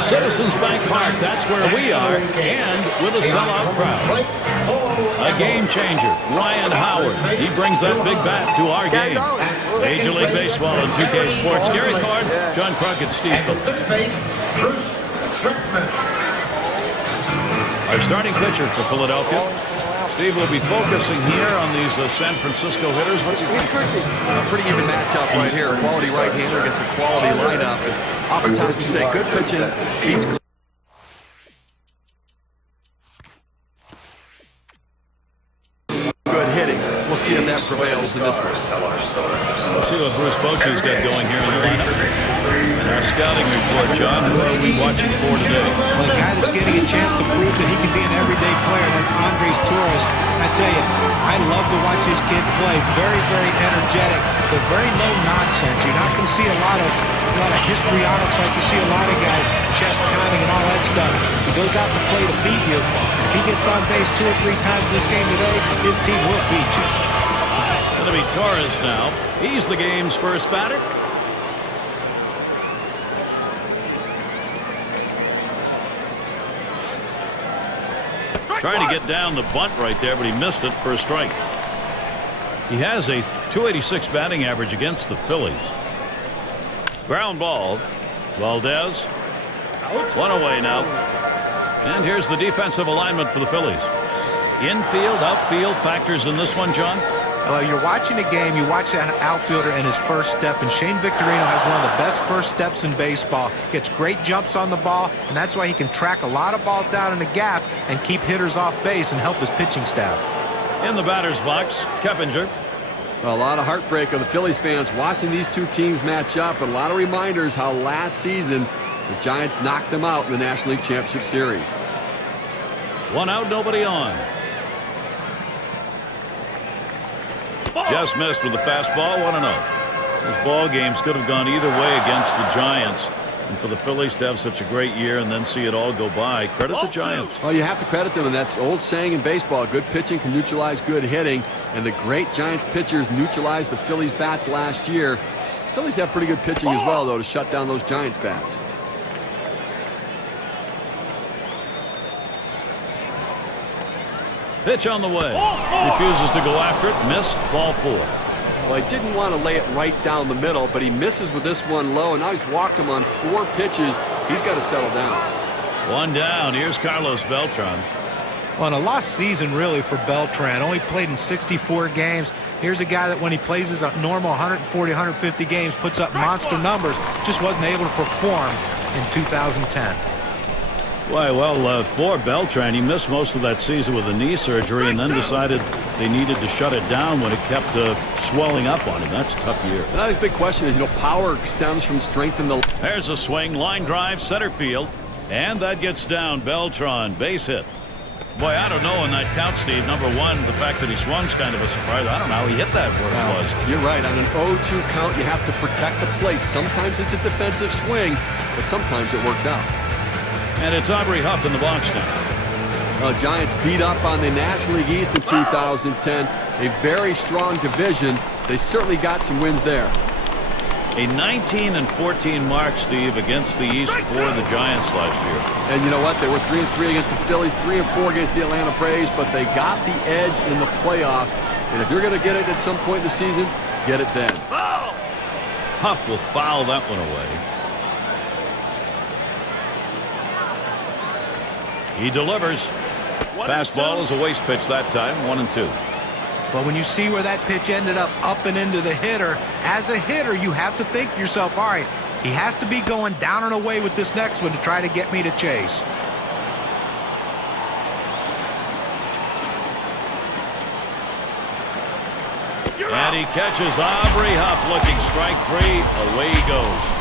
Citizens Bank Park, that's where we are, and with a sellout crowd. A game changer, Ryan Howard. He brings that big bat to our game. Major League Baseball and 2K Sports. Gary Thorne, John Crockett, Steve Phillips. Our starting pitcher for Philadelphia. Steve will be focusing here on these San Francisco hitters. What do you think? A pretty even matchup right here. Quality right-hander against a quality lineup. And oftentimes we say good pitching beats good hitting. We'll see if that prevails in this one. We'll see what Bruce Bochy's got going here in the lineup. Our scouting report, John, who are we watching for today? Well, a guy that's getting a chance to prove that he can be an everyday player, that's Andres Torres. I tell you, I love to watch this kid play. Very, very energetic, but very low nonsense. You're not going to see a lot of histrionics like you see a lot of guys, chest pounding and all that stuff. He goes out to play to beat you. If he gets on base 2 or 3 times in this game today, his team will beat you. Going to be Torres now. He's the game's first batter. Trying to get down the bunt right there, but he missed it for a strike. He has a .286 batting average against the Phillies. Ground ball. Valdez. One away now. And here's the defensive alignment for the Phillies. Infield, outfield factors in this one, John? Well, you're watching a game, you watch that outfielder in his first step, and Shane Victorino has one of the best first steps in baseball. Gets great jumps on the ball, and that's why he can track a lot of balls down in the gap and keep hitters off base and help his pitching staff. In the batter's box, Keppinger. A lot of heartbreak of the Phillies fans watching these two teams match up, and a lot of reminders how last season the Giants knocked them out in the National League Championship Series. One out, nobody on. Just missed with the fastball, 1-0. This ball games could have gone either way against the Giants. And for the Phillies to have such a great year and then see it all go by, credit the Giants. Well, you have to credit them, and that's the old saying in baseball. Good pitching can neutralize good hitting, and the great Giants pitchers neutralized the Phillies bats last year. Phillies have pretty good pitching as well, though, to shut down those Giants bats. Pitch on the way. Refuses to go after it. Missed. Ball 4. Well, he didn't want to lay it right down the middle, but he misses with this one low, and now he's walked him on 4 pitches. He's got to settle down. One down. Here's Carlos Beltran. Well, in a lost season, really, for Beltran. Only played in 64 games. Here's a guy that when he plays his normal 140, 150 games, puts up monster numbers. Just wasn't able to perform in 2010. Why, well, for Beltran, he missed most of that season with a knee surgery and then decided they needed to shut it down when it kept swelling up on him. That's a tough year. Another big question is, power stems from strength in the... There's a swing, line drive, center field, and that gets down. Beltran, base hit. Boy, I don't know in that count, Steve. Number one, the fact that he swung's kind of a surprise. I don't know how he hit that where it was. You're right. On an 0-2 count, you have to protect the plate. Sometimes it's a defensive swing, but sometimes it works out. And it's Aubrey Huff in the box now. Giants beat up on the National League East in 2010. A very strong division. They certainly got some wins there. A 19-14 mark, Steve, against the East for the Giants last year. And you know what? They were 3-3 against the Phillies, 3-4 against the Atlanta Braves, but they got the edge in the playoffs. And if you're going to get it at some point in the season, get it then. Huff will foul that one away. He delivers. Fastball is a waste pitch that time, 1-2. But when you see where that pitch ended up and into the hitter, as a hitter, you have to think to yourself, all right, he has to be going down and away with this next one to try to get me to chase. And he catches Aubrey Huff looking strike 3. Away he goes.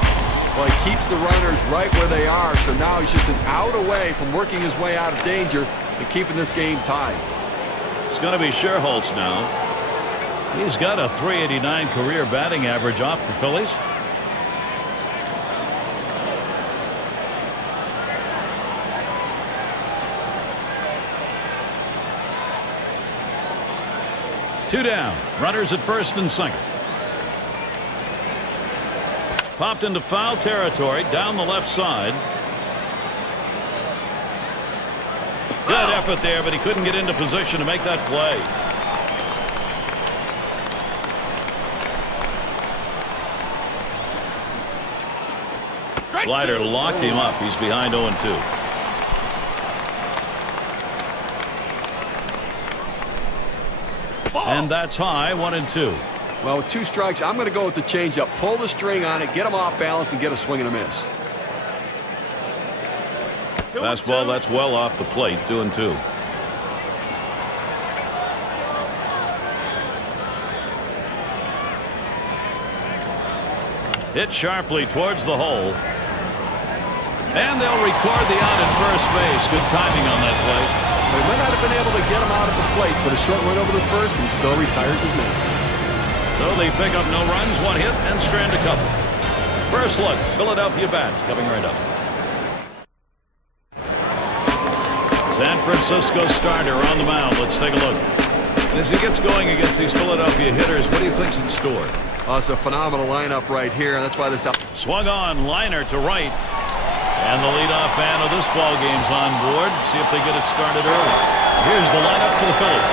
Well, he keeps the runners right where they are, so now he's just an out away from working his way out of danger and keeping this game tied. It's going to be Sherholtz now. He's got a .389 career batting average off the Phillies. Two down. Runners at first and second. Popped into foul territory down the left side. Good effort there, but he couldn't get into position to make that play. Slider locked him up. He's behind 0-2. And that's high, 1-2. Well, with 2 strikes, I'm going to go with the changeup. Pull the string on it, get him off balance, and get a swing and a miss. Fastball, that's well off the plate, 2-2. Hit sharply towards the hole. And they'll record the out at first base. Good timing on that play. They might not have been able to get him out at the plate, but a short run over the first and still retires his man. So they pick up no runs, 1 hit, and strand a couple. First look, Philadelphia bats coming right up. San Francisco starter on the mound. Let's take a look. And as he gets going against these Philadelphia hitters, what do you think's in store? It's a phenomenal lineup right here, and that's why this... Swung on, liner to right. And the leadoff man of this ball game's on board. See if they get it started early. Here's the lineup to the Phillies.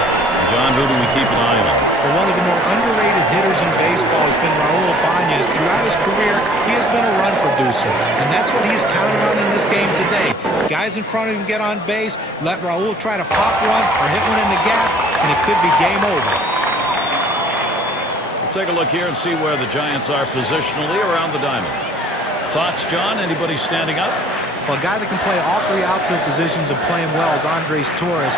John, who do we keep an eye on? Well, one of the more underrated hitters in baseball has been Raul Ibanez. Throughout his career, he has been a run producer, and that's what he's counting on in this game today. Guys in front of him get on base, let Raul try to pop one or hit one in the gap, and it could be game over. We'll take a look here and see where the Giants are positionally around the diamond. Thoughts, John? Anybody standing up? Well, a guy that can play all 3 outfield positions and play him well is Andres Torres.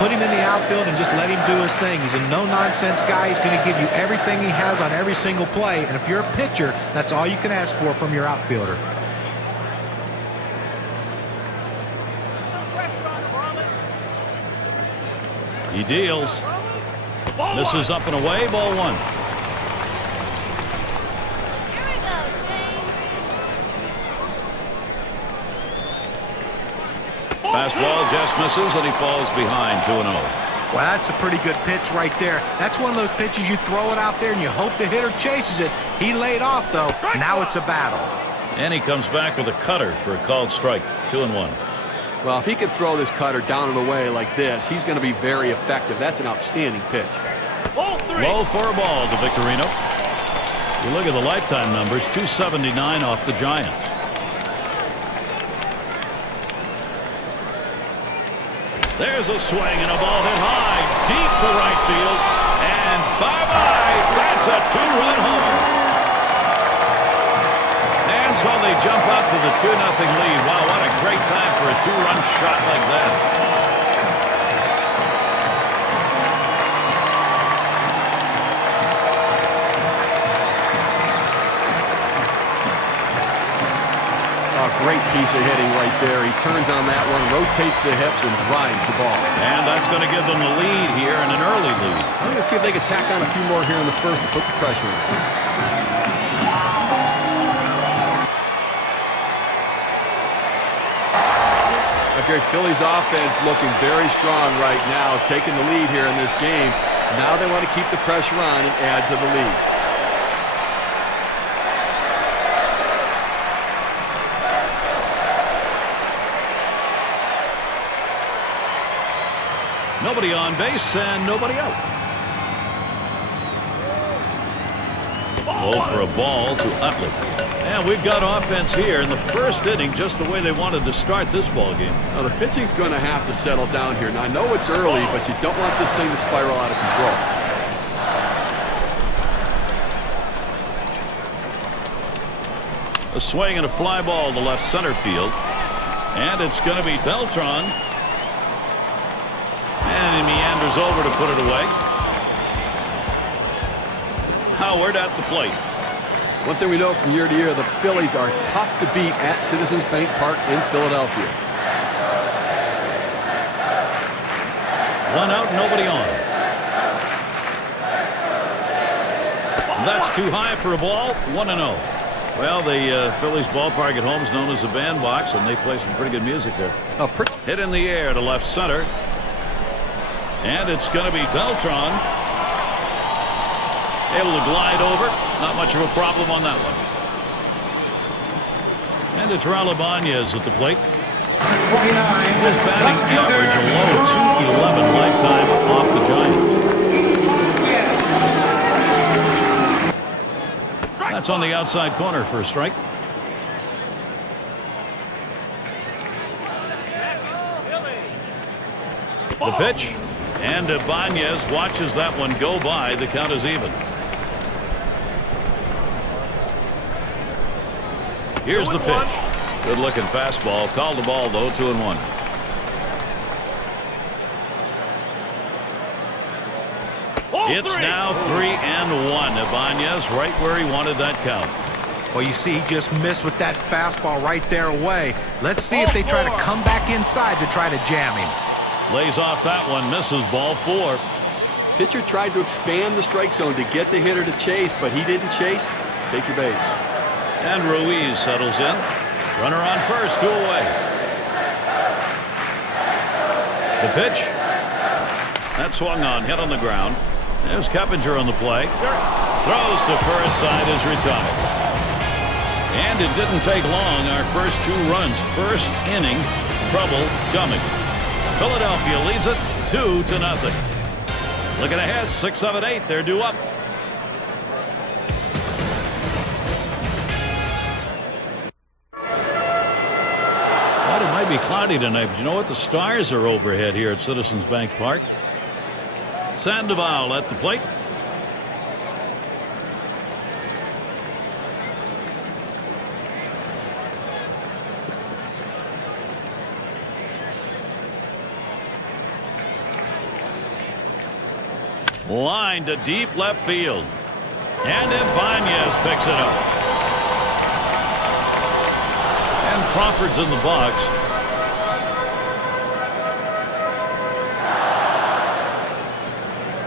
Put him in the outfield and just let him do his thing. He's a no-nonsense guy. He's going to give you everything he has on every single play. And if you're a pitcher, that's all you can ask for from your outfielder. He deals. This is up and away. Ball 1. Fastball just misses, and he falls behind 2-0. Well, that's a pretty good pitch right there. That's one of those pitches you throw it out there and you hope the hitter chases it. He laid off, though. Now it's a battle. And he comes back with a cutter for a called strike. 2-1. Well, if he could throw this cutter down and away like this, he's going to be very effective. That's an outstanding pitch. Low for a ball to Victorino. You look at the lifetime numbers, 279 off the Giants. There's a swing and a ball hit high, deep to right field, and bye-bye. That's a 2-run homer. And so they jump up to the 2-0 lead. Wow, what a great time for a 2-run shot like that. Great piece of hitting right there. He turns on that one, rotates the hips, and drives the ball. And that's going to give them the lead here, and an early lead. I'm going to see if they can tack on a few more here in the first to put the pressure on. Okay, Phillies offense looking very strong right now, taking the lead here in this game. Now they want to keep the pressure on and add to the lead. Nobody on base and nobody out. Low for a ball to Utley. And we've got offense here in the first inning, just the way they wanted to start this ball game. Now the pitching's going to have to settle down here. Now I know it's early, but you don't want this thing to spiral out of control. A swing and a fly ball to left center field. And it's going to be Beltran. And he meanders over to put it away. Howard at the plate. One thing we know from year to year, the Phillies are tough to beat at Citizens Bank Park in Philadelphia. 1 out, nobody on. That's too high for a ball. 1-0. Well, the Phillies ballpark at home is known as the bandbox, and they play some pretty good music there. Hit in the air to left center. And it's going to be Beltran. Able to glide over. Not much of a problem on that one. And it's Raul Ibanez at the plate. His batting average a low 211 lifetime off the Giants. That's on the outside corner for a strike. The pitch, and Ibanez watches that one go by. The count is even. Here's the pitch. Good looking fastball. Called the ball though. 2-1. It's now 3-1. Ibanez right where he wanted that count. Well, you see, he just missed with that fastball right there away. Let's see if they try to come back inside to try to jam him. Lays off that one. Misses. Ball 4. Pitcher tried to expand the strike zone to get the hitter to chase, but he didn't chase. Take your base. And Ruiz settles in. Runner on first, 2 away. The pitch. That swung on, hit on the ground. There's Keppinger on the play. Throws to first, side is retired. And it didn't take long. Our first 2 runs. First inning, trouble coming. Philadelphia leads it 2-0. Looking ahead, 6, 7, 8. They're due up. It might be cloudy tonight, but you know what? The stars are overhead here at Citizens Bank Park. Sandoval at the plate. Line to deep left field. And Ibanez picks it up. And Crawford's in the box.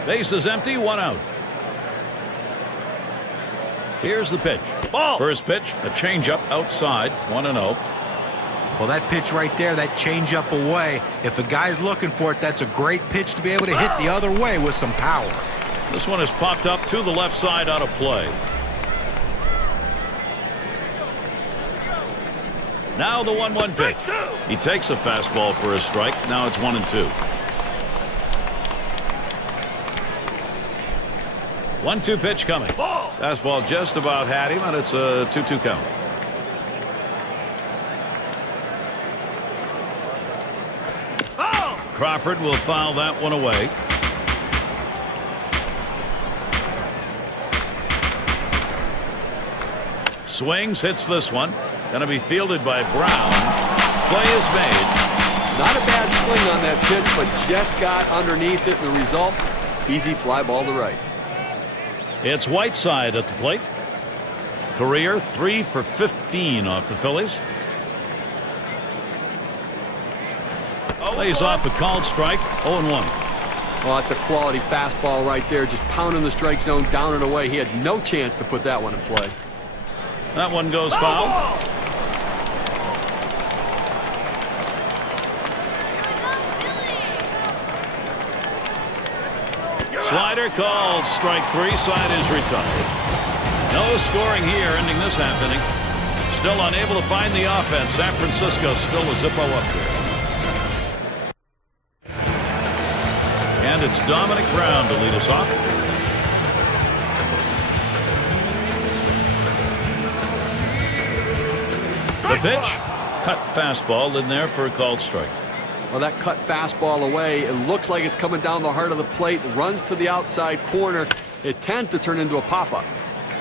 Base is empty, 1 out. Here's the pitch. Ball. First pitch, a changeup outside, 1-0. Well, that pitch right there, that changeup away, if a guy's looking for it, that's a great pitch to be able to hit the other way with some power. This one is popped up to the left side out of play. Now the 1-1 pitch. He takes a fastball for a strike. Now it's 1-2. 1-2 pitch coming. Fastball just about had him, and it's a 2-2 count. Crawford will foul that one away. Swings, hits this one. Going to be fielded by Brown. Play is made. Not a bad swing on that pitch, but just got underneath it. The result, easy fly ball to right. It's Whiteside at the plate. Career 3 for 15 off the Phillies. Lays off a called strike, 0-1. Well, that's a quality fastball right there, just pounding the strike zone down and away. He had no chance to put that one in play. That one goes foul. Slider called, strike 3, side is retired. No scoring here, ending this half inning. Still unable to find the offense. San Francisco still a Zippo up there. And it's Dominic Brown to lead us off. The pitch, cut fastball in there for a called strike. Well, that cut fastball away, it looks like it's coming down the heart of the plate, runs to the outside corner. It tends to turn into a pop-up.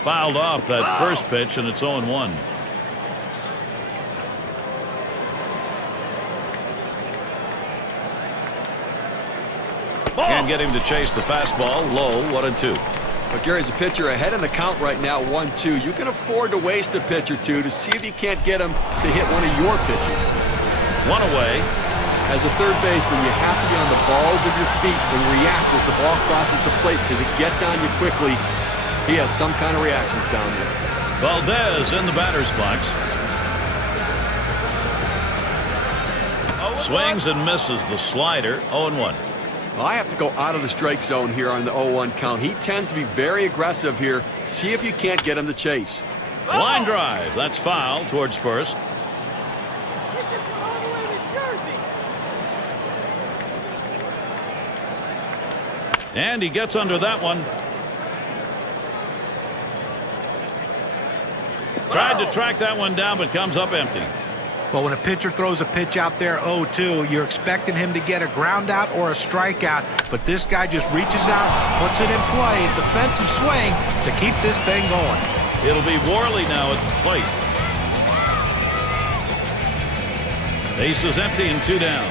Fouled off that first pitch, and it's 0-1. Can't get him to chase the fastball. Low, 1-2. But Gary's a pitcher ahead in the count right now, 1-2. You can afford to waste a pitch or two to see if you can't get him to hit one of your pitches. 1 away. As a third baseman, you have to be on the balls of your feet and react as the ball crosses the plate because it gets on you quickly. He has some kind of reactions down there. Valdez in the batter's box. Swings and misses the slider, 0-1. Well, I have to go out of the strike zone here on the 0-1 count. He tends to be very aggressive here. See if you can't get him to chase. Line drive. That's foul towards first. And he gets under that one. Tried to track that one down, but comes up empty. Well, when a pitcher throws a pitch out there 0-2, you're expecting him to get a ground out or a strikeout. But this guy just reaches out, puts it in play, a defensive swing to keep this thing going. It'll be Worley now at the plate. Base is empty and 2 down.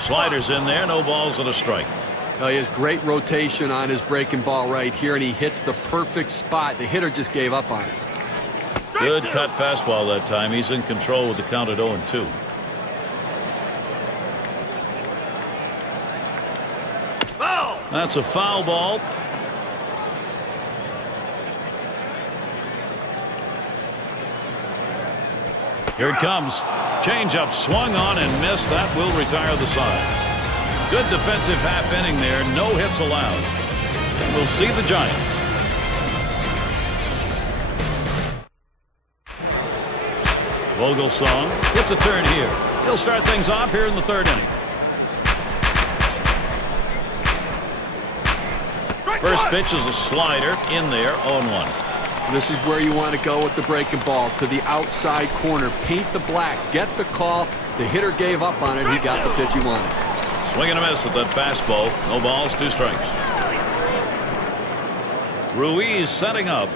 Sliders in there, no balls and a strike. He has great rotation on his breaking ball right here, and he hits the perfect spot. The hitter just gave up on it. Good cut fastball that time. He's in control with the count at 0-2. That's a foul ball. Here it comes. Changeup swung on and missed. That will retire the side. Good defensive half inning there. No hits allowed. And we'll see the Giants. Vogelsong gets a turn here. He'll start things off here in the 3rd inning. First pitch is a slider in there, 0-1. This is where you want to go with the breaking ball, to the outside corner. Paint the black. Get the call. The hitter gave up on it. He got the pitch he wanted. Swing and a miss at that fastball. No balls, 2 strikes. Ruiz setting up.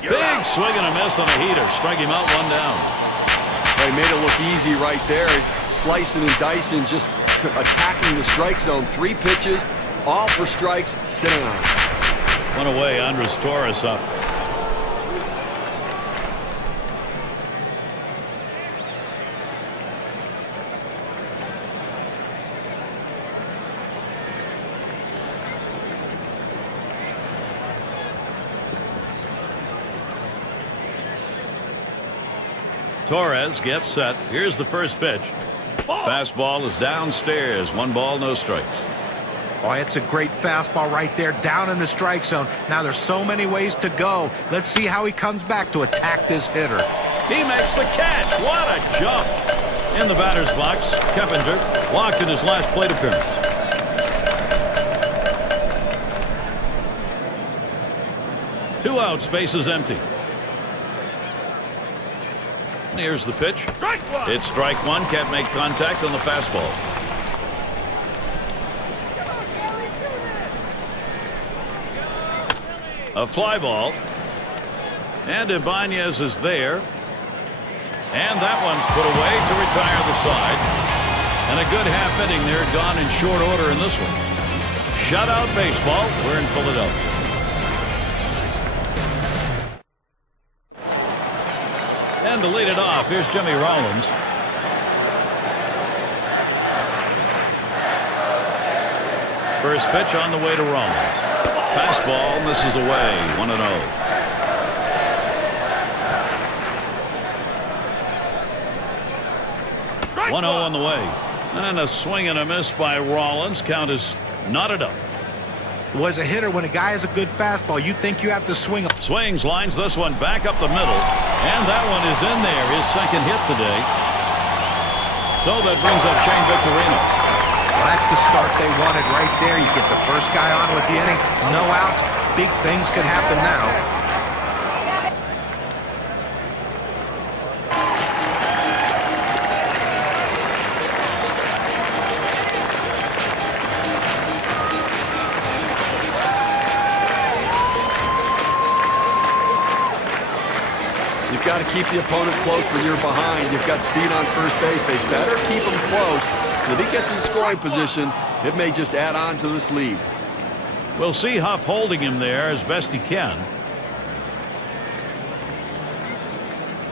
Big swing and a miss on a heater. Strike him out, 1 down. He made it look easy right there. Slicing and dicing, just attacking the strike zone. 3 pitches, all for strikes. Sit down. 1 away. Andres Torres up. Torres gets set. Here's the first pitch. Fastball is downstairs. 1 ball, no strikes. Oh, it's a great fastball right there, down in the strike zone. Now there's so many ways to go. Let's see how he comes back to attack this hitter. He makes the catch. What a jump. In the batter's box, Keppinger walked in his last plate appearance. Two out, space is empty. Here's the pitch. It's strike 1. Can't make contact on the fastball. A fly ball. And Ibanez is there. And that one's put away to retire the side. And a good half inning there, gone in short order in this one. Shutout baseball. We're in Philadelphia. And to lead it off, here's Jimmy Rollins. First pitch on the way to Rollins. Fastball misses away. 1-0. On the way. And a swing and a miss by Rollins. Count is knotted up. Was a hitter, when a guy has a good fastball, you think you have to swing. Swings, lines this one back up the middle. And that one is in there. His second hit today. So that brings up Shane Victorino. Well, that's the start they wanted right there. You get the first guy on with the inning. No outs. Big things could happen now. You've got to keep the opponent close when you're behind. You've got speed on first base. They better keep them close. If he gets in scoring position, it may just add on to this lead. We'll see Huff holding him there as best he can.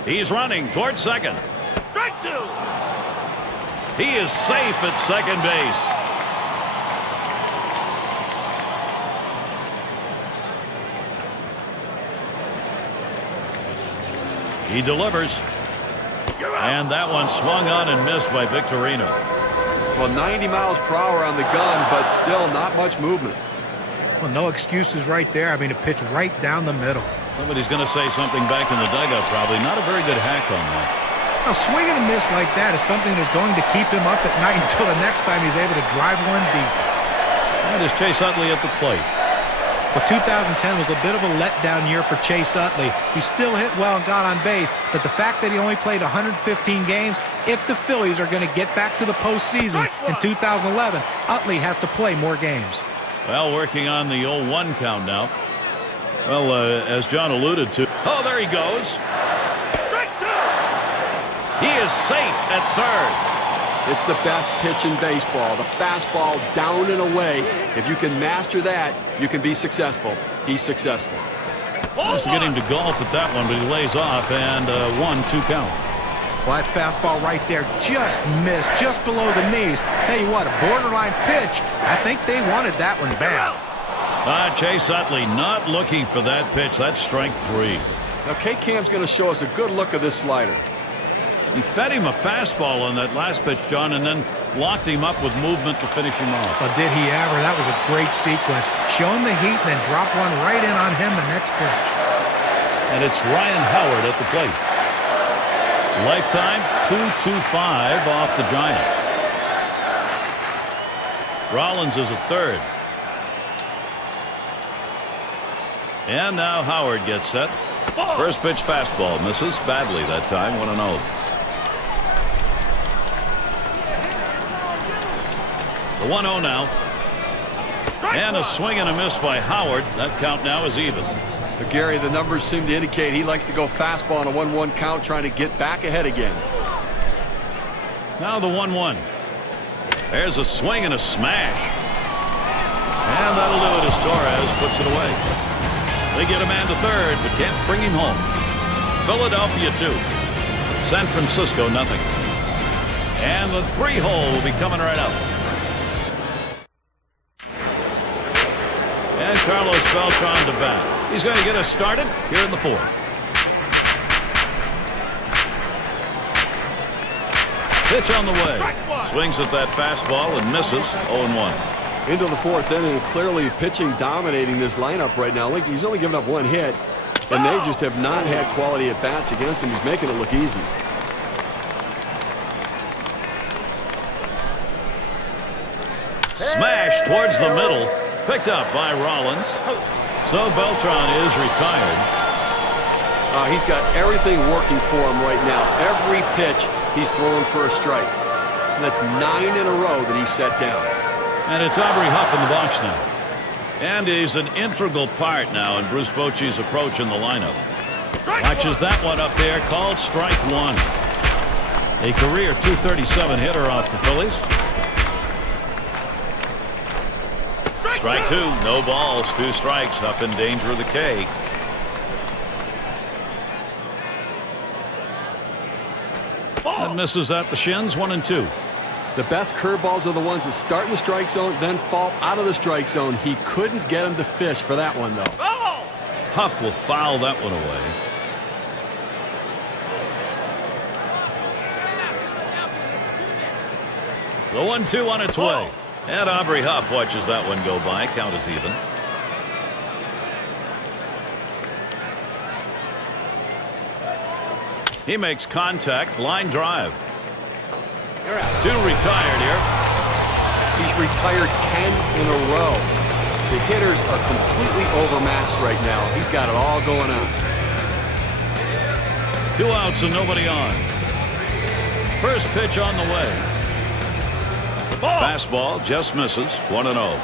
He's running toward second. Strike 2. He is safe at second base. He delivers. And that one swung on and missed by Victorino. Well, 90 miles per hour on the gun, but still not much movement. Well, no excuses right there. I mean, a pitch right down the middle. Somebody's going to say something back in the dugout probably. Not a very good hack on that. A swing and a miss like that is something that's going to keep him up at night until the next time he's able to drive one deep. That is Chase Utley at the plate. Well, 2010 was a bit of a letdown year for Chase Utley. He still hit well and got on base, but the fact that he only played 115 games, if the Phillies are going to get back to the postseason in 2011, Utley has to play more games. Well, working on the 0-1 count now. Well, as John alluded to. Oh, there he goes. He is safe at third. It's the best pitch in baseball. The fastball down and away. If you can master that, you can be successful. He's successful. Wants to get him to golf at that one, but he lays off and 1-2 count. Well, that fastball right there just missed, just below the knees. Tell you what, a borderline pitch. I think they wanted that one bad. Chase Utley not looking for that pitch. That's strike 3. Now, K-Cam's going to show us a good look of this slider. He fed him a fastball on that last pitch, John, and then locked him up with movement to finish him off. But did he ever? That was a great sequence. Show him the heat and then drop one right in on him the next pitch. And it's Ryan Howard at the plate. Lifetime 225 off the Giants. Rollins is at third. And now Howard gets set. First pitch fastball misses badly that time. 1-0. The 1-0 now. And a swing and a miss by Howard. That count now is even. But Gary, the numbers seem to indicate he likes to go fastball on a 1-1 count, trying to get back ahead again. Now the 1-1. There's a swing and a smash. And that'll do it as Torres puts it away. They get a man to third, but can't bring him home. Philadelphia 2. San Francisco nothing. And the 3-hole will be coming right up. And Carlos Beltran to bat. He's going to get us started here in the 4th. Pitch on the way. Swings at that fastball and misses. 0-1. Into the 4th inning, clearly pitching dominating this lineup right now. Like, he's only given up 1 hit, and they just have not had quality at bats against him. He's making it look easy. Smash towards the middle. Picked up by Rollins. So Beltran is retired. He's got everything working for him right now. Every pitch he's throwing for a strike. And that's 9 in a row that he's set down. And it's Aubrey Huff in the box now. And he's an integral part now in Bruce Bochy's approach in the lineup. Watches that one up there, called strike 1. A career .237 hitter off the Phillies. Strike 2, no balls, 2 strikes. Huff in danger of the K. That misses at the shins, 1-2. The best curveballs are the ones that start in the strike zone, then fall out of the strike zone. He couldn't get him to fish for that one, though. Huff will foul that one away. The 1-2 on its way. And Aubrey Huff watches that one go by. Count is even. He makes contact. Line drive. 2 retired here. He's retired 10 in a row. The hitters are completely overmatched right now. He's got it all going on. 2 outs and nobody on. First pitch on the way. Fastball just misses. 1-0.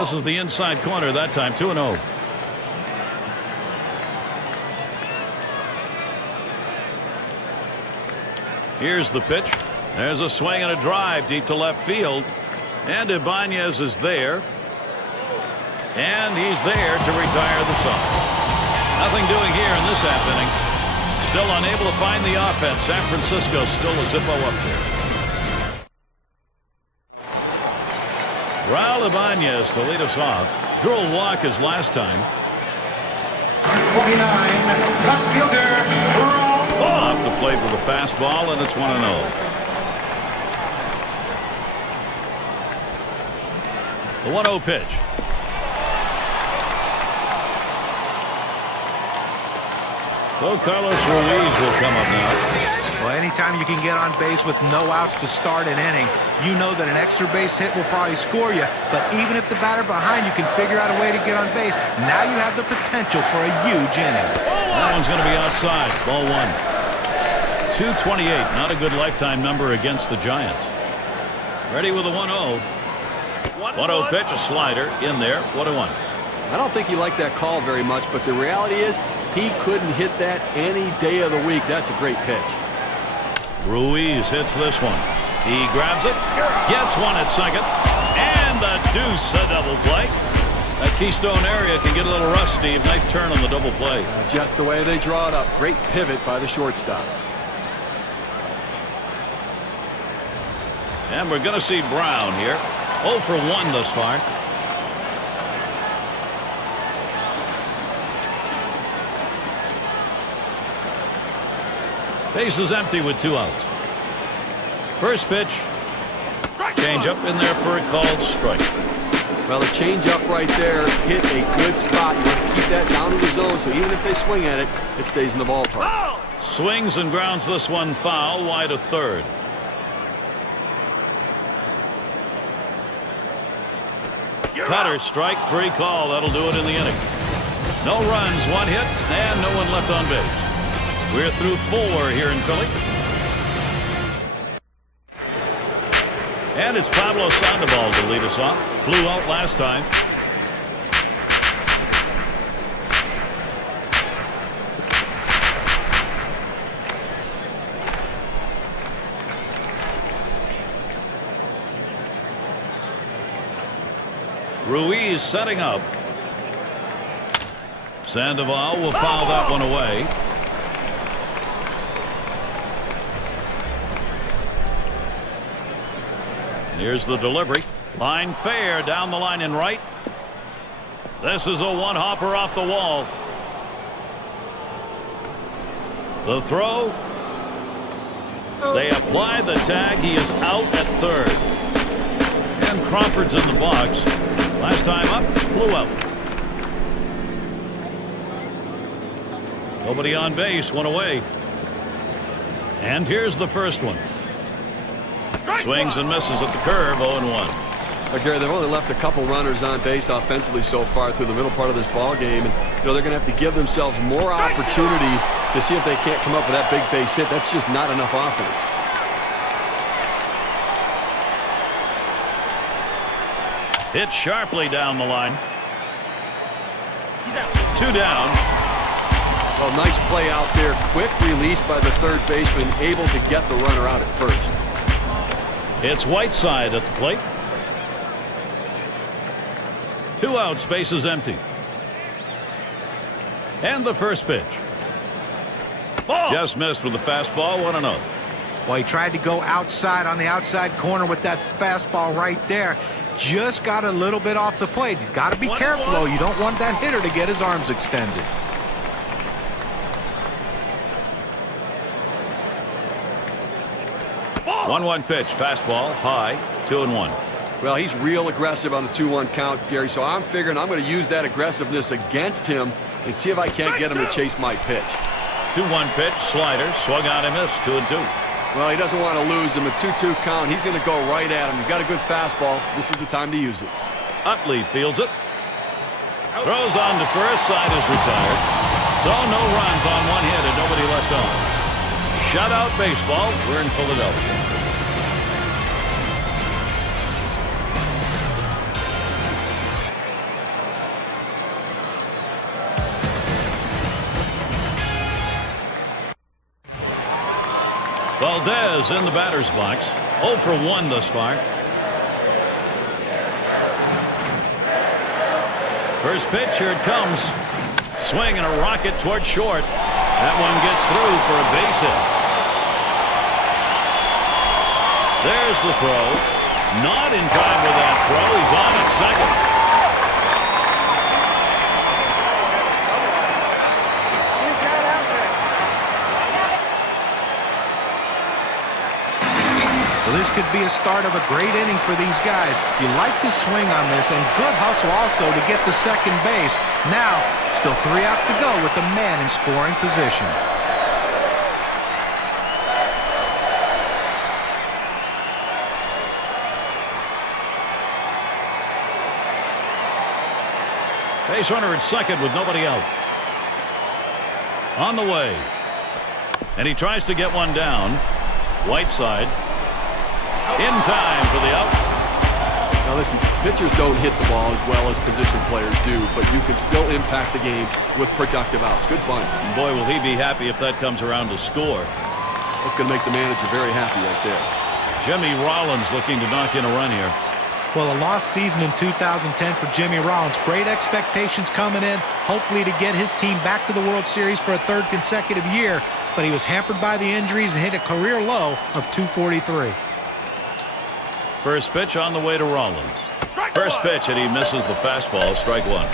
This is the inside corner that time. 2-0. Here's the pitch. There's a swing and a drive deep to left field. And Ibanez is there. And he's there to retire the side. Nothing doing here in this half inning. Still unable to find the offense. San Francisco still a Zippo up there. Raul Ibanez to lead us off. Drew a walk as last time. 49, left fielder, Off the plate with a fastball, and it's 1-0. The 1-0 pitch. So Carlos Ruiz will come up now. Well, anytime you can get on base with no outs to start an inning, you know that an extra base hit will probably score you. But even if the batter behind you can figure out a way to get on base, now you have the potential for a huge inning. That one's going to be outside. Ball one. 228. Not a good lifetime number against the Giants. Ready with a 1-0. 1-0 pitch, a slider in there. 1-1. I don't think he liked that call very much, but the reality is he couldn't hit that any day of the week. That's a great pitch. Ruiz hits this one. He grabs it, gets one at second, and the deuce, a double play. That Keystone area can get a little rusty. Nice turn on the double play. Just the way they draw it up. Great pivot by the shortstop. And we're going to see Brown here. 0 for 1 thus far. Base is empty with 2 outs. First pitch. Change up in there for a called strike. Well, the change up right there hit a good spot. You want to keep that down to the zone, so even if they swing at it, it stays in the ballpark. Swings and grounds this one foul, wide of third. Cutter, strike 3 call. That'll do it in the inning. No runs, 1 hit, and no one left on base. We're through 4 here in Philly. And it's Pablo Sandoval to lead us off. Flew out last time. Ruiz setting up. Sandoval will foul that one away. Here's the delivery. Line fair down the line and right. This is a one-hopper off the wall. The throw. They apply the tag. He is out at third. And Crawford's in the box. Last time up, flew out. Nobody on base, 1 away. And here's the first one. Swings and misses at the curve, 0-1. Gary, they've only left a couple runners on base offensively so far through the middle part of this ball game, and they're going to have to give themselves more opportunities to see if they can't come up with that big base hit. That's just not enough offense. Hit sharply down the line. 2 down. Oh, nice play out there. Quick release by the third baseman, able to get the runner out at first. It's Whiteside at the plate. 2 outs, base is empty. And the first pitch. Just missed with the fastball, 1-0. Well, he tried to go outside on the outside corner with that fastball right there. Just got a little bit off the plate. He's got to be careful, though. You don't want that hitter to get his arms extended. 1-1 pitch, fastball, high, 2-1. Well, he's real aggressive on the 2-1 count, Gary, so I'm figuring I'm going to use that aggressiveness against him and see if I can't get him to chase my pitch. 2-1 pitch, slider, swung out and missed, 2-2. Well, he doesn't want to lose him. A 2-2 count, he's going to go right at him. You've got a good fastball. This is the time to use it. Utley fields it. Throws on to first, side is retired. So no runs on 1 hit and nobody left on. Shutout baseball, we're in Philadelphia. Valdez in the batter's box. 0 for 1 thus far. First pitch, here it comes. Swing and a rocket toward short. That one gets through for a base hit. There's the throw. Not in time with that throw. He's on at second. Well, this could be a start of a great inning for these guys. You like to swing on this, and good hustle also to get to second base. Now, still 3 outs to go with the man in scoring position. Base runner at second with nobody out. On the way. And he tries to get one down. Whiteside. In time for the out. Now listen, pitchers don't hit the ball as well as position players do, but you can still impact the game with productive outs. Good fun. And boy, will he be happy if that comes around to score. That's going to make the manager very happy right there. Jimmy Rollins looking to knock in a run here. Well, a lost season in 2010 for Jimmy Rollins. Great expectations coming in, hopefully to get his team back to the World Series for a 3rd consecutive year, but he was hampered by the injuries and hit a career low of 243. First pitch on the way to Rollins. First pitch, and he misses the fastball. Strike one.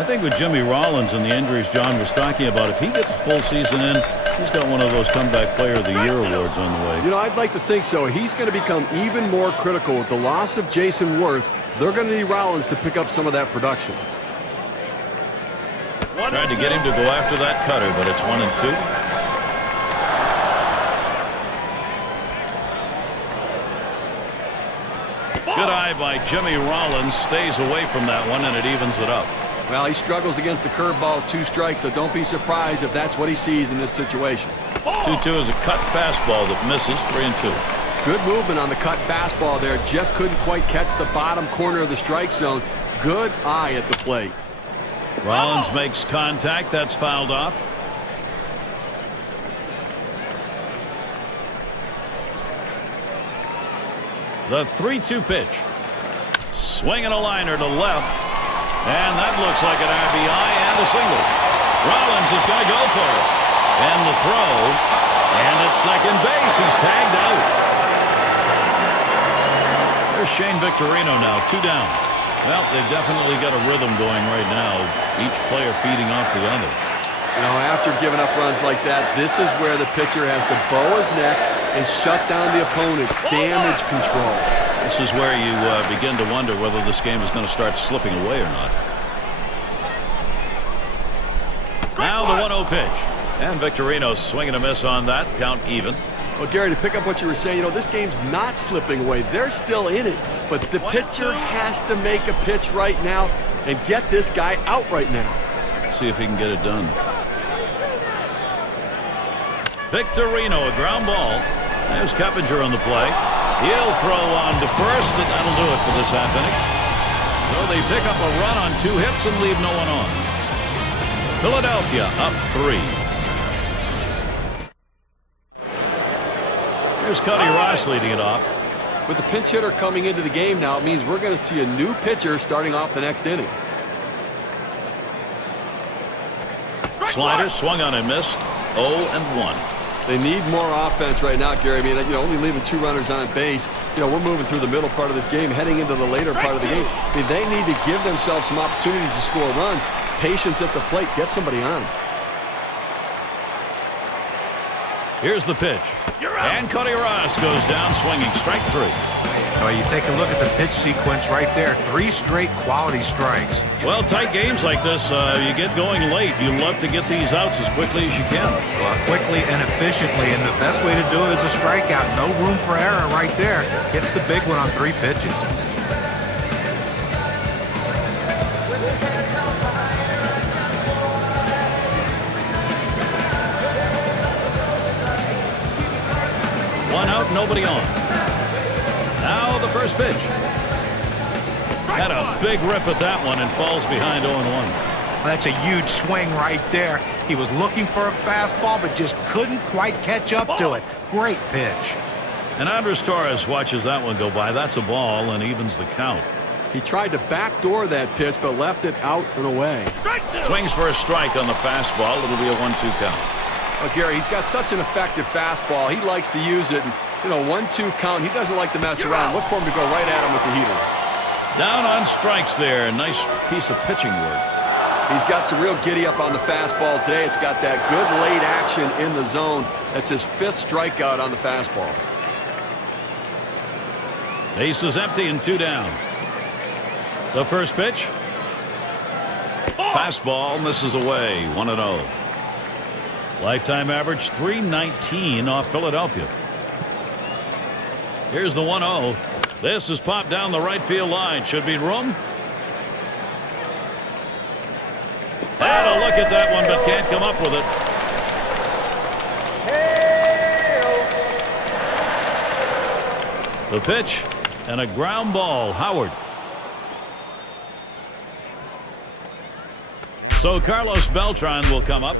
I think with Jimmy Rollins and the injuries John was talking about, if he gets a full season in, he's got one of those comeback player of the year awards on the way. You know, I'd like to think so. He's going to become even more critical with the loss of Jason Worth. They're going to need Rollins to pick up some of that production. Tried to get him to go after that cutter, but it's 1-2. Good eye by Jimmy Rollins. Stays away from that one, and it evens it up. Well, he struggles against the curveball, 2 strikes, so don't be surprised if that's what he sees in this situation. 2-2 is a cut fastball that misses. 3-2. Good movement on the cut fastball there. Just couldn't quite catch the bottom corner of the strike zone. Good eye at the plate. Rollins makes contact. That's fouled off. The 3-2 pitch. Swinging a liner to left. And that looks like an RBI and a single. Rollins is going to go for it. And the throw. And at second base, he's tagged out. There's Shane Victorino now, 2 down. Well, they've definitely got a rhythm going right now. Each player feeding off the other. You know, after giving up runs like that, this is where the pitcher has to bow his neck and shut down the opponent. Damage control. This is where you begin to wonder whether this game is going to start slipping away or not. Now the 1-0 pitch. And Victorino swinging a miss on that. Count even. Well, Gary, to pick up what you were saying, you know, this game's not slipping away. They're still in it. But the pitcher has to make a pitch right now and get this guy out right now. Let's see if he can get it done. Victorino, a ground ball. There's Keppinger on the play. He'll throw on to first, and that'll do it for this half inning. So they pick up a run on 2 hits and leave no one on. Philadelphia up 3. Here's Cuddy Ross leading it off. With the pinch hitter coming into the game now, it means we're going to see a new pitcher starting off the next inning. Slider swung on and missed. 0-1. They need more offense right now, Gary. I mean, you know, only leaving 2 runners on base. You know, we're moving through the middle part of this game, heading into the later part of the game. I mean, they need to give themselves some opportunities to score runs. Patience at the plate. Get somebody on. Here's the pitch. And Cuddy Ross goes down swinging. Strike 3. Well, you take a look at the pitch sequence right there. 3 straight quality strikes. Well, tight games like this, you get going late. You love to get these outs as quickly as you can. Well, quickly and efficiently, and the best way to do it is a strikeout. No room for error right there. Gets the big one on 3 pitches. One out, nobody on. Now the first pitch. Had a big rip at that one and falls behind 0-1. That's a huge swing right there. He was looking for a fastball, but just couldn't quite catch up to it. Great pitch. And Andres Torres watches that one go by. That's a ball and evens the count. He tried to backdoor that pitch, but left it out and away. Swings for a strike on the fastball. It'll be a 1-2 count. Oh, Gary, he's got such an effective fastball. He likes to use it. And, you know, 1-2 count. He doesn't like to mess around. Look for him to go right at him with the heater. Down on strikes there. Nice piece of pitching work. He's got some real giddy up on the fastball today. It's got that good late action in the zone. That's his 5th strikeout on the fastball. Base is empty and 2 down. The first pitch. Fastball misses away. 1-0. Lifetime average 319 off Philadelphia. Here's the 1-0. This is popped down the right field line. Should be room. Had a look at that one, but can't come up with it. The pitch and a ground ball. Howard. So Carlos Beltran will come up.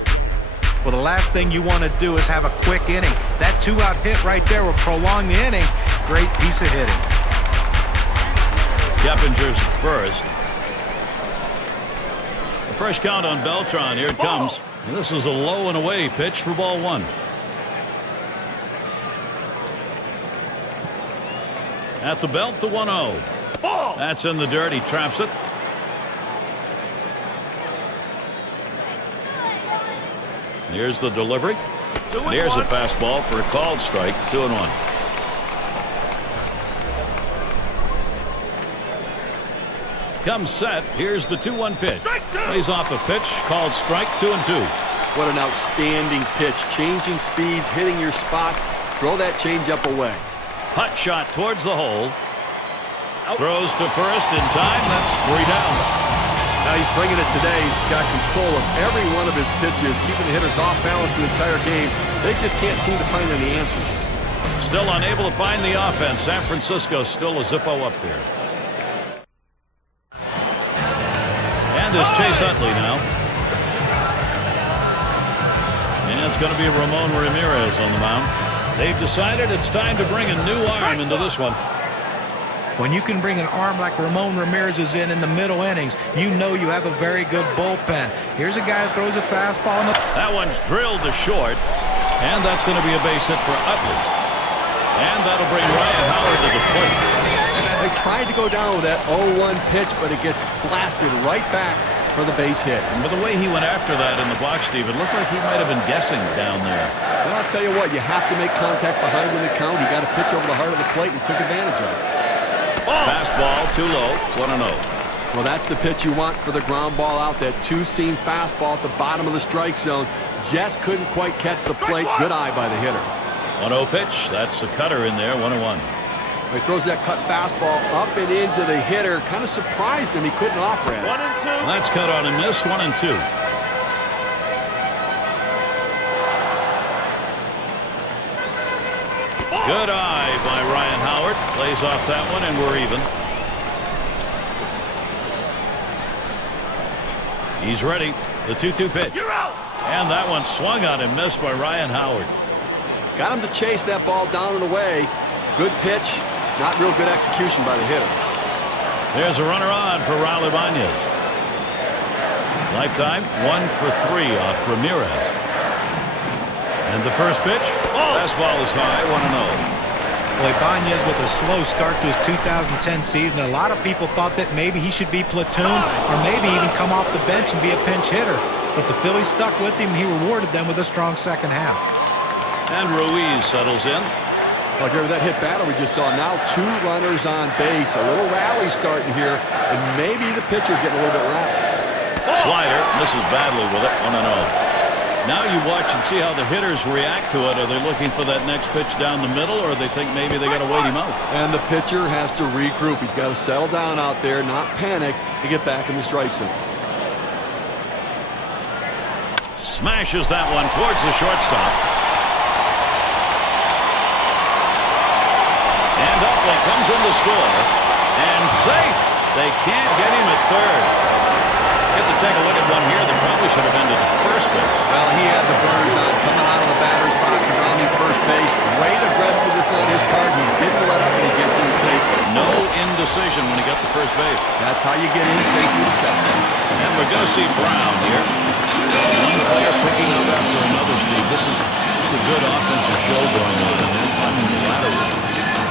Well, the last thing you want to do is have a quick inning. That 2-out hit right there will prolong the inning. Great piece of hitting. Keppinger's at first. The first count on Beltran. Here it comes. And this is a low and away pitch for ball 1. At the belt, the 1-0. That's in the dirt. He traps it. Here's the delivery. Here's a fastball for a called strike. 2-1. Comes set. Here's the 2-1 pitch. Lays off a pitch. Called strike. 2-2. What an outstanding pitch. Changing speeds, hitting your spots. Throw that changeup away. Hot shot towards the hole. Throws to first in time. That's 3 down. Now he's bringing it today. Got control of every one of his pitches, keeping the hitters off balance the entire game. They just can't seem to find any answers. Still unable to find the offense. San Francisco still a Zippo up there. And there's Chase Utley now. And it's going to be Ramon Ramirez on the mound. They've decided it's time to bring a new arm into this one. When you can bring an arm like Ramon Ramirez is in the middle innings, you know you have a very good bullpen. Here's a guy who throws a fastball. That one's drilled to short, and that's going to be a base hit for Utley. And that'll bring Ryan Howard to the plate. They tried to go down with that 0-1 pitch, but it gets blasted right back for the base hit. And with the way he went after that in the box, Steve, it looked like he might have been guessing down there. Well, I'll tell you what, you have to make contact behind the count. He got a pitch over the heart of the plate and took advantage of it. Fastball too low. 1-0. Well, that's the pitch you want for the ground ball out. That two-seam fastball at the bottom of the strike zone. Just couldn't quite catch the plate. Good eye by the hitter. 1-0 pitch. That's a cutter in there. 1-1. He throws that cut fastball up and into the hitter. Kind of surprised him. He couldn't offer it. 1-2. That's cut on and missed. 1-2. Good eye by Ryan Howard. Plays off that one, and we're even. He's ready. The 2-2 pitch. You're out. And that one swung on and missed by Ryan Howard. Got him to chase that ball down and away. Good pitch. Not real good execution by the hitter. There's a runner on for Raul Ibanez. Lifetime 1 for 3 off Ramirez. And the first pitch. Fastball is high. 1-0. Well, Ibanez with a slow start to his 2010 season. A lot of people thought that maybe he should be platoon or maybe even come off the bench and be a pinch hitter. But the Phillies stuck with him. He rewarded them with a strong second half. And Ruiz settles in. Well, here that hit battle we just saw. Now 2 runners on base. A little rally starting here. And maybe the pitcher getting a little bit rattled. Slider misses badly with it. 1-0. Now you watch and see how the hitters react to it. Are they looking for that next pitch down the middle, or they think maybe they got to wait him out? And the pitcher has to regroup. He's got to settle down out there, not panic, to get back in the strike zone. Smashes that one towards the shortstop. And Utley comes in to score. And safe. They can't get him at third. Get to take a look at one here that probably should have ended at first base. Well, he had the burners on coming out of the batter's box and rounding first base. Great aggressiveness on his part. He didn't let up and he gets in safely. No indecision when he got to first base. That's how you get in safely to second. And we're going to see Brown here. One player picking up after another, Steve. This is a good offensive show going on, and they're climbing the ladder.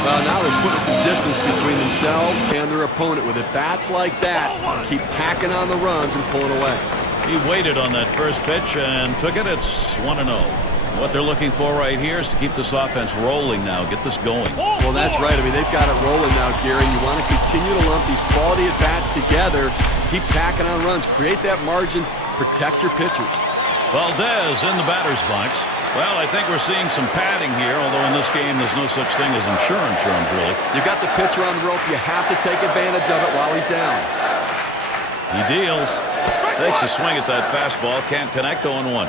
Well, now they're putting some distance between themselves and their opponent. With at-bats like that, keep tacking on the runs and pulling away. He waited on that first pitch and took it. It's 1-0. What they're looking for right here is to keep this offense rolling now, get this going. Well, that's right. I mean, they've got it rolling now, Gary. You want to continue to lump these quality at-bats together, keep tacking on runs, create that margin, protect your pitchers. Valdez in the batter's box. Well, I think we're seeing some padding here, although in this game there's no such thing as insurance runs, really. You got the pitcher on the rope. You have to take advantage of it while he's down. He deals. Takes a swing at that fastball. Can't connect. 0-1.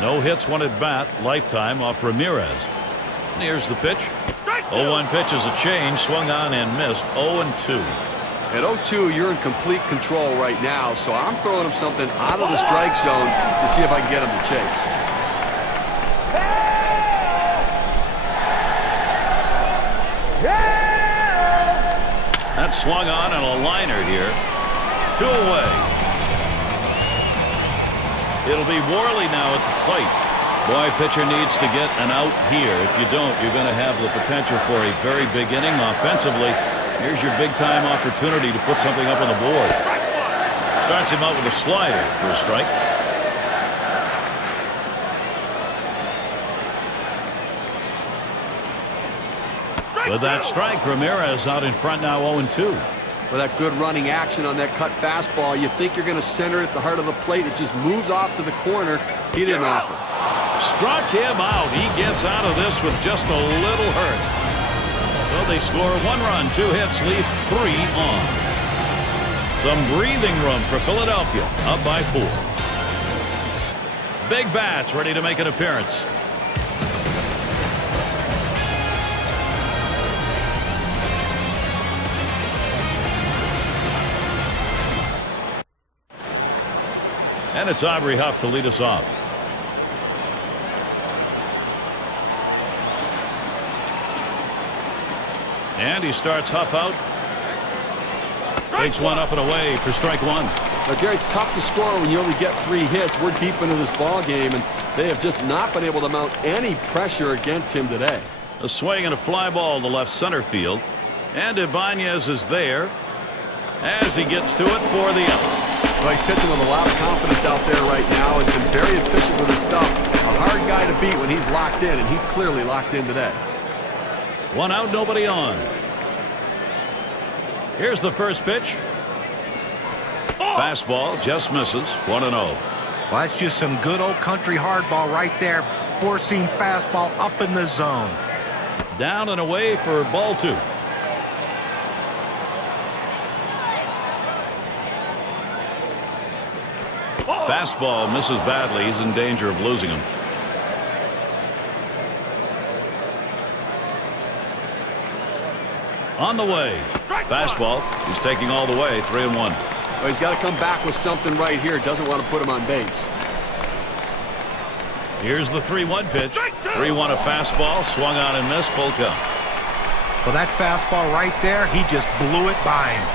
No hits, one at bat. Lifetime off Ramirez. And here's the pitch. 0-1 pitch is a change. Swung on and missed. 0-2. At 0-2, you're in complete control right now, so I'm throwing him something out of the strike zone to see if I can get him to chase. That's swung on and a liner here. 2 away. It'll be Worley now at the plate. Boy, pitcher needs to get an out here. If you don't, you're going to have the potential for a very big inning offensively. Here's your big-time opportunity to put something up on the board. Starts him out with a slider for a strike. With that strike, Ramirez out in front now 0-2. With that good running action on that cut fastball, you think you're going to center it at the heart of the plate. It just moves off to the corner. He didn't offer. Struck him out. He gets out of this with just a little hurt. So they score 1 run, 2 hits, leave 3 on. Some breathing room for Philadelphia, up by 4. Big bats ready to make an appearance. And it's Aubrey Huff to lead us off. And he starts Huff out. Takes one up and away for strike 1. Now, Gary, it's tough to score when you only get 3 hits. We're deep into this ball game, and they have just not been able to mount any pressure against him today. A swing and a fly ball to left center field. And Ibanez is there as he gets to it for the out. Well, he's pitching with a lot of confidence out there right now and been very efficient with his stuff. A hard guy to beat when he's locked in, and he's clearly locked in today. 1 out, nobody on. Here's the first pitch. Fastball just misses. 1-0. Well, that's just some good old country hardball right there. Forcing fastball up in the zone. Down and away for ball 2. Fastball misses badly. He's in danger of losing him. On the way. Fastball. He's taking all the way. 3-1. Well, he's got to come back with something right here. Doesn't want to put him on base. Here's the 3-1 pitch. 3-1 a fastball. Swung on and missed. Full count. Well, that fastball right there, he just blew it by him.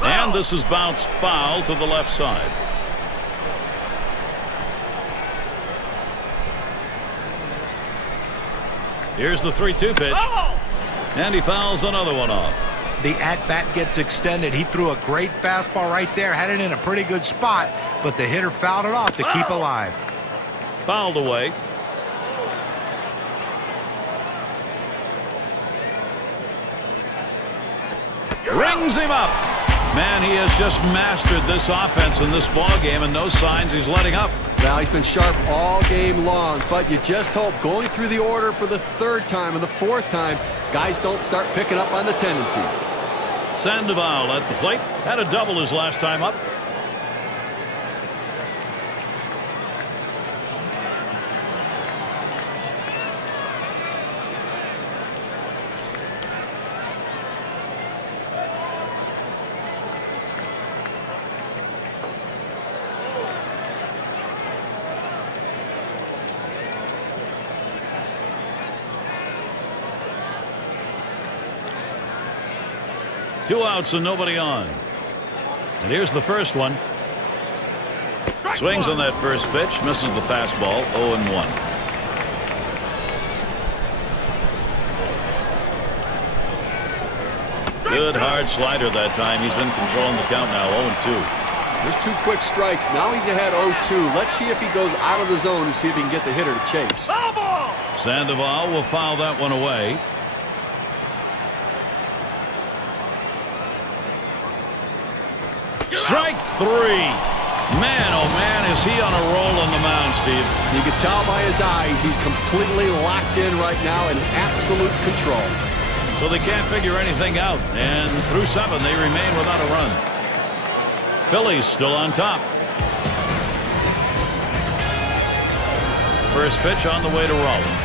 And this is bounced foul to the left side. Here's the 3-2 pitch. And he fouls another one off. The at-bat gets extended. He threw a great fastball right there. Had it in a pretty good spot, but the hitter fouled it off to keep alive. Fouled away. Rings him up. Man, he has just mastered this offense in this ball game, and no signs he's letting up. Well, he's been sharp all game long, but you just hope going through the order for the 3rd time and the 4th time, guys don't start picking up on the tendency. Sandoval at the plate. Had a double his last time up. Two outs and nobody on. And here's the first one. Swings on that first pitch, misses the fastball. 0-1. Good hard slider that time. He's in control in the count now. 0-2. There's 2 quick strikes. Now he's ahead 0-2. Let's see if he goes out of the zone to see if he can get the hitter to chase. Sandoval will foul that one away. Strike 3. Man, oh man, is he on a roll on the mound, Steve. You can tell by his eyes he's completely locked in right now in absolute control. So they can't figure anything out, and through 7 they remain without a run. Phillies still on top. First pitch on the way to Rollins.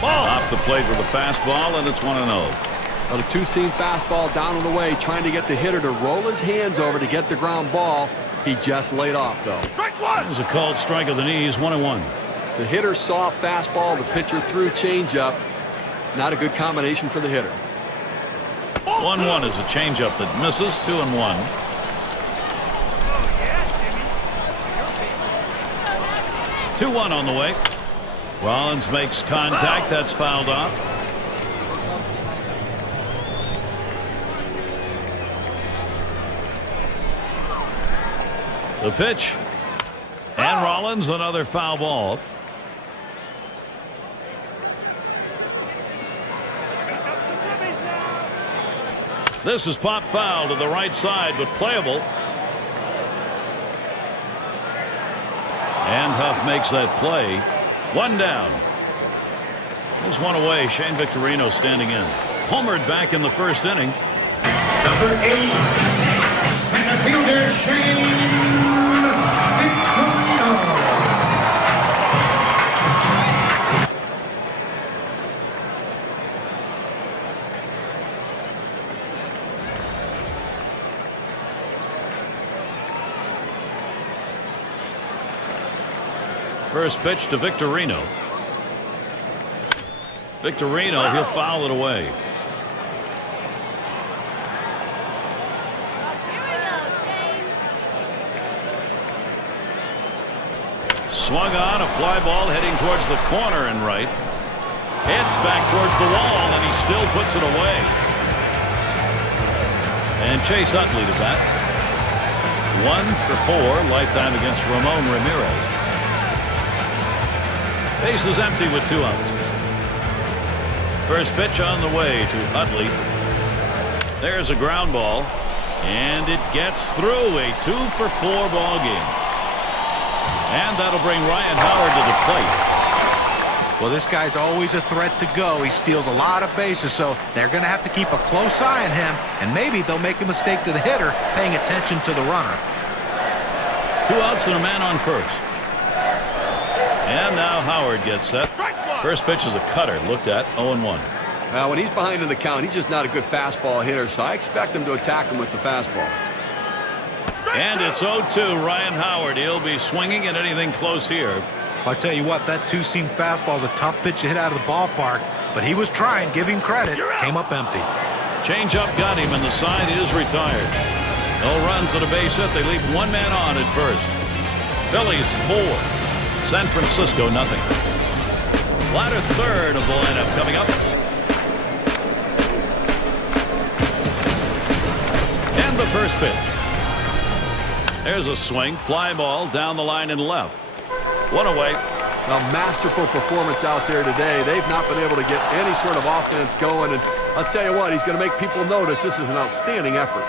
Ball off the plate with a fastball, and it's 1-0. But a 2-seam fastball down on the way, trying to get the hitter to roll his hands over to get the ground ball. He just laid off, though. It was a called strike of the knees, 1-1. The hitter saw fastball, the pitcher threw changeup. Not a good combination for the hitter. 1-1 is a changeup that misses. 2-1. Two 2-1 on the way. Rollins makes contact. That's fouled off. The pitch. And Rollins, another foul ball. This is pop foul to the right side, but playable. And Huff makes that play. One down. There's one away. Shane Victorino standing in. Homered back in the first inning. Number 8, center fielder Shane Victorino. First pitch to Victorino. Victorino, he'll foul it away. Swung on, a fly ball heading towards the corner and right. Hits back towards the wall, and he still puts it away. And Chase Utley to bat. 1 for 4, lifetime against Ramon Ramirez. Base is empty with 2 outs. First pitch on the way to Utley. There's a ground ball, and it gets through. A 2 for 4 ball game. And that'll bring Ryan Howard to the plate. Well, this guy's always a threat to go. He steals a lot of bases, so they're going to have to keep a close eye on him, and maybe they'll make a mistake to the hitter paying attention to the runner. 2 outs and a man on first. And now Howard gets set. First pitch is a cutter. Looked at. 0-1. Now, when he's behind in the count, he's just not a good fastball hitter, so I expect him to attack him with the fastball. And it's 0-2. Ryan Howard. He'll be swinging at anything close here. I'll tell you what, that 2-seam fastball is a tough pitch to hit out of the ballpark, but he was trying. Give him credit. Came up empty. Changeup got him, and the side is retired. No runs at a base hit. They leave one man on at first. Phillies 4. San Francisco nothing. Latter third of the lineup coming up. And the first pitch. There's a swing. Fly ball down the line and left. One away. A masterful performance out there today. They've not been able to get any sort of offense going. And I'll tell you what, he's going to make people notice this is an outstanding effort.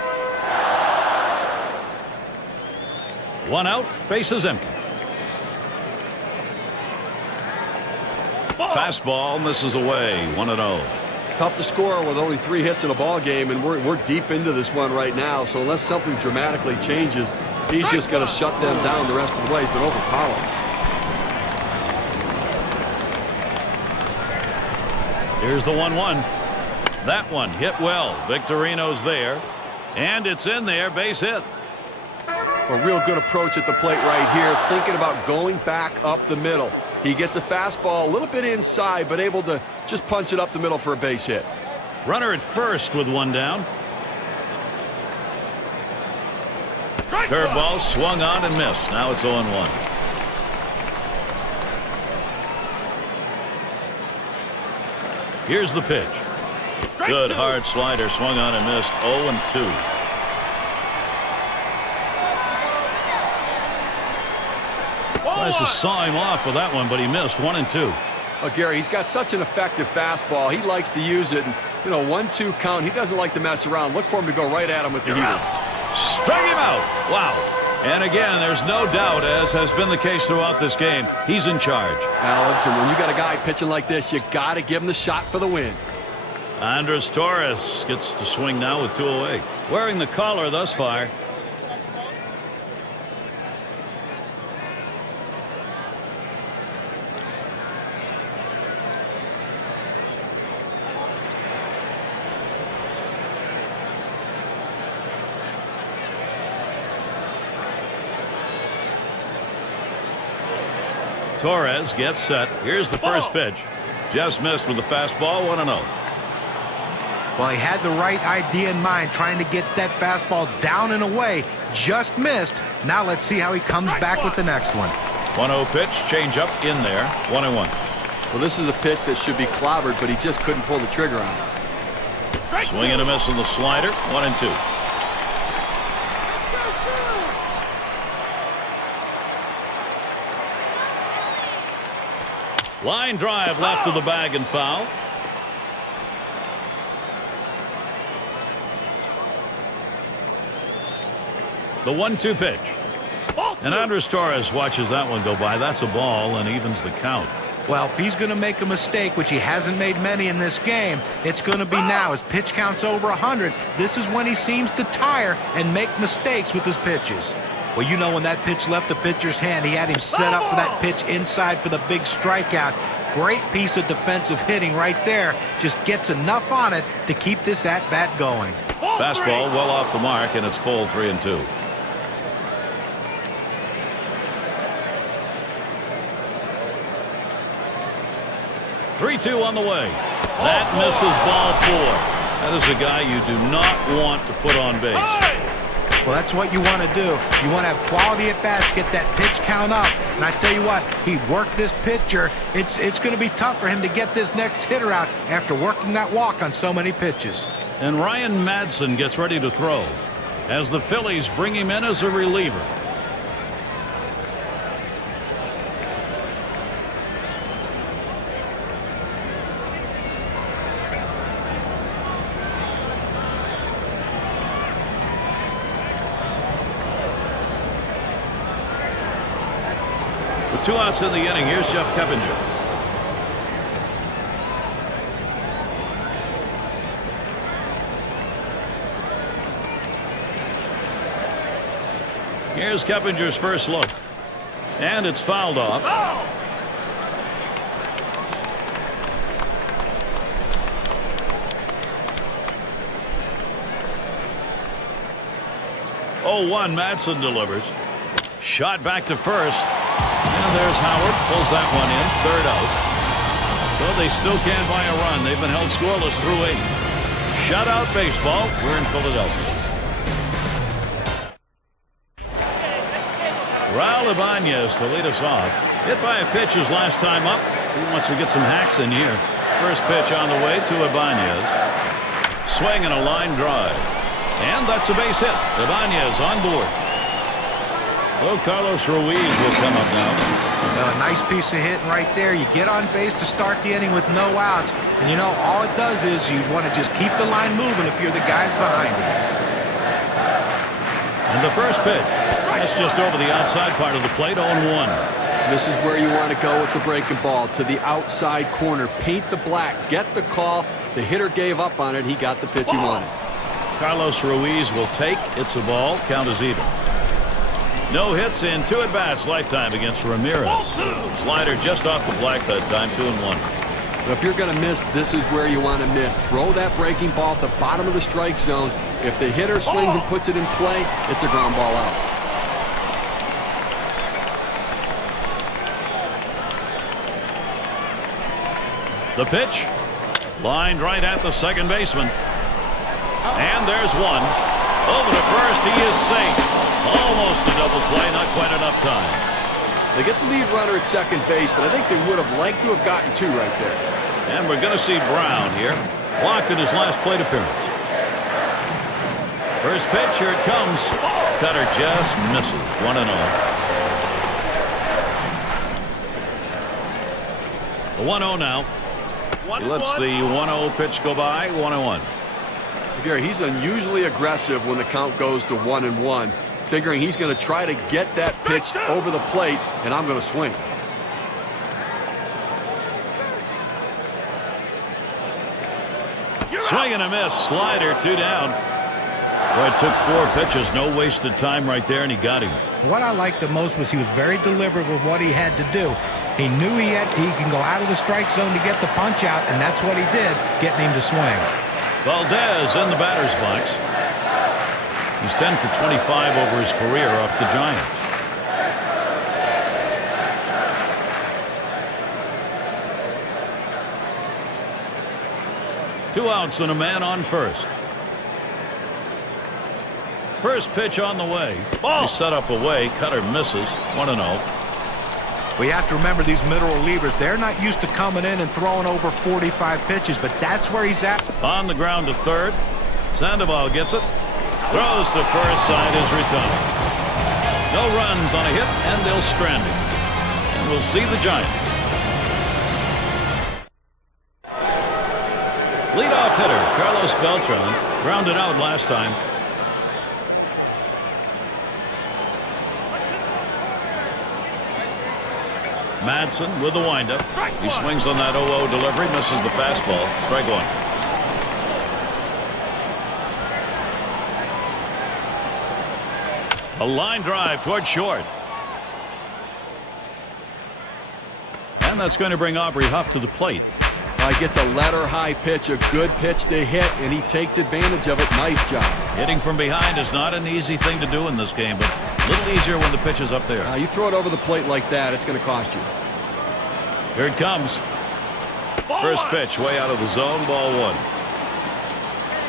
1 out. Base is empty. Fastball misses away. 1-0. Tough to score with only 3 hits in a ball game, and we're deep into this one right now. So unless something dramatically changes, he's just going to shut them down the rest of the way. He's been overpowered. Here's the 1-1. That one hit well. Victorino's there, and it's in there. Base hit. A real good approach at the plate right here, thinking about going back up the middle. He gets a fastball a little bit inside, but able to just punch it up the middle for a base hit. Runner at first with 1 down. Curveball swung on and missed. Now it's 0-1. Here's the pitch. Good hard slider swung on and missed. 0-2. Tries to saw him off with that one, but he missed. 1-2. Oh, Gary, he's got such an effective fastball. He likes to use it. And, 1-2 count. He doesn't like to mess around. Look for him to go right at him with the heater. Strike him out. Wow. And again, there's no doubt, as has been the case throughout this game, he's in charge. Now, listen, when you got a guy pitching like this, you got to give him the shot for the win. Andres Torres gets to swing now with 2 away. Wearing the collar thus far. Torres gets set. Here's the first pitch. Just missed with the fastball. 1-0. Well, he had the right idea in mind, trying to get that fastball down and away. Just missed. Now let's see how he comes back with the next one. 1-0 pitch. Change up in there. 1-1. Well, this is a pitch that should be clobbered, but he just couldn't pull the trigger on it. Swing and a miss on the slider. 1-2. Line drive left of the bag and foul. The 1-2 pitch. And Andres Torres watches that one go by. That's a ball and evens the count. Well, if he's going to make a mistake, which he hasn't made many in this game, it's going to be now. His pitch count's over 100. This is when he seems to tire and make mistakes with his pitches. Well, when that pitch left the pitcher's hand, he had him set up for that pitch inside for the big strikeout. Great piece of defensive hitting right there. Just gets enough on it to keep this at-bat going. Fastball well off the mark, and it's full 3-2. On the way. That misses ball 4. That is a guy you do not want to put on base. Well, that's what you want to do. You want to have quality at bats, get that pitch count up. And I tell you what, he worked this pitcher. It's going to be tough for him to get this next hitter out after working that walk on so many pitches. And Ryan Madsen gets ready to throw as the Phillies bring him in as a reliever. With 2 outs in the inning, here's Jeff Keppinger. Here's Keppinger's first look. And it's fouled off. 0-1. Madsen delivers. Shot back to first. And there's Howard. Pulls that one in. 3rd out. So they still can't buy a run. They've been held scoreless through 8. Shutout baseball. We're in Philadelphia. Raul Ibanez to lead us off. Hit by a pitch his last time up. He wants to get some hacks in here. First pitch on the way to Ibanez. Swing and a line drive. And that's a base hit. Ibanez on board. Well, Carlos Ruiz will come up now. Well, a nice piece of hitting right there. You get on base to start the inning with no outs. And you know, all it does is you want to just keep the line moving if you're the guys behind it. And the first pitch. That's just over the outside part of the plate. 0-1. This is where you want to go with the breaking ball, to the outside corner. Paint the black. Get the call. The hitter gave up on it. He got the pitch he wanted. Carlos Ruiz will take. It's a ball. Count is even. No hits in 2 at-bats lifetime against Ramirez. Slider just off the black that time. 2-1. But if you're going to miss, this is where you want to miss. Throw that breaking ball at the bottom of the strike zone. If the hitter swings and puts it in play, it's a ground ball out. The pitch. Lined right at the second baseman. And there's one. Over to first. He is safe. Almost a double play. Not quite enough time. They get the lead runner at second base, but I think they would have liked to have gotten 2 right there. And we're going to see Brown here. Walked in his last plate appearance. First pitch. Here it comes. Cutter just misses. 1-0. The 1-0 now. He lets the 1-0 pitch go by. 1-1. Gary, he's unusually aggressive when the count goes to 1-1, figuring he's going to try to get that pitch over the plate, and I'm going to swing. Swing and a miss. Slider, 2 down. Boy, it took 4 pitches. No wasted time right there, and he got him. What I liked the most was he was very deliberate with what he had to do. He knew he can go out of the strike zone to get the punch out, and that's what he did, getting him to swing. Valdez in the batter's box. He's 10 for 25 over his career off the Giants. Two outs and a man on first. First pitch on the way. He set up away. Cutter misses. 1-0. We have to remember these middle relievers, they're not used to coming in and throwing over 45 pitches, but that's where he's at. On the ground to third. Sandoval gets it. Throws to first. Side is retired. No runs on a hit, and they'll strand him. And we'll see the Giants. Leadoff hitter Carlos Beltran grounded out last time. Madsen with the windup. He swings on that 0-0 delivery, misses the fastball. Strike one. A line drive toward short. And that's going to bring Aubrey Huff to the plate. He gets a letter high pitch, a good pitch to hit, and he takes advantage of it. Nice job. Hitting from behind is not an easy thing to do in this game, but a little easier when the pitch is up there. You throw it over the plate like that, it's going to cost you. Here it comes. First pitch way out of the zone. Ball 1.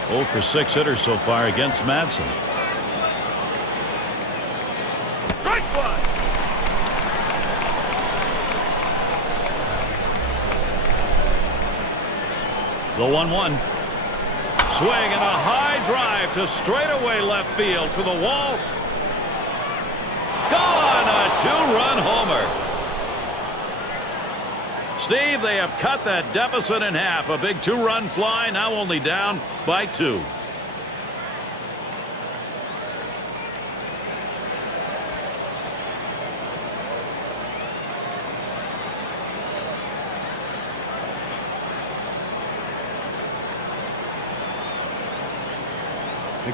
0 for 6 hitters so far against Madsen. The 1-1. Swing and a high drive to straightaway left field to the wall. Gone! A 2-run homer. Steve, they have cut that deficit in half. A big 2-run fly, now only down by 2.